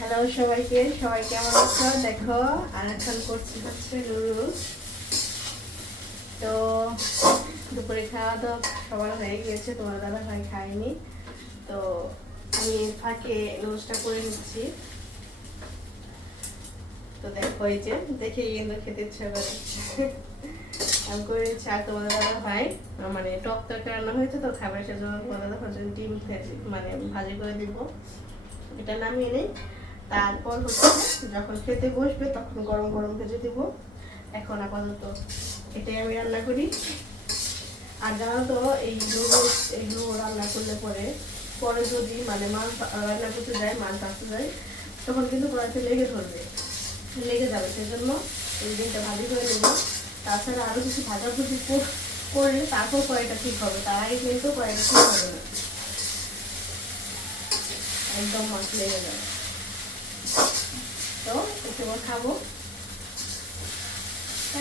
Hello সবাইকে, সবাই কেমন আছো? দেখো আর এখন করছি হচ্ছে নুডলস। তো দুপুরে খাওয়া দাওয়া সবার হয়ে গিয়েছে, তোমার দাদা ভাই খায়নি। তো আমি ফাঁকে নুডলসটা করে নিচ্ছি। তো দেখো এই যে দেখে কিন্তু খেতে ইচ্ছা করে। আমি করে নিচ্ছি। আর তোমাদের দাদা ভাই মানে টক তরকারি রান্না হয়েছে তো খাবার, সেজন্য তোমার দাদা ভাই ডিম মানে ভাজি করে দিব। এটা নামিয়ে নেই, তারপর হচ্ছে যখন খেতে বসবে তখন গরম গরম ভেজে দিব। এখন আপাতত এটাই আমি রান্না করি। আর জানো তো এই নুডলস এগুলো রান্না করলে পরে পরে যদি মানে মাছ রান্না করতে যায়, মাছ ভাজতে যায়, তখন কিন্তু কড়াইতে লেগে যাবে। সেজন্য এই দিনটা ভাজি করে নেব। তাছাড়া আরও কিছু ভাজাভুজি করলে তারপর কড়াইটা ঠিক হবে, তার আগে কিন্তু কড়াইটা ঠিক হবে না, একদম মাছ লেগে যাবে। তো এসব খাবো।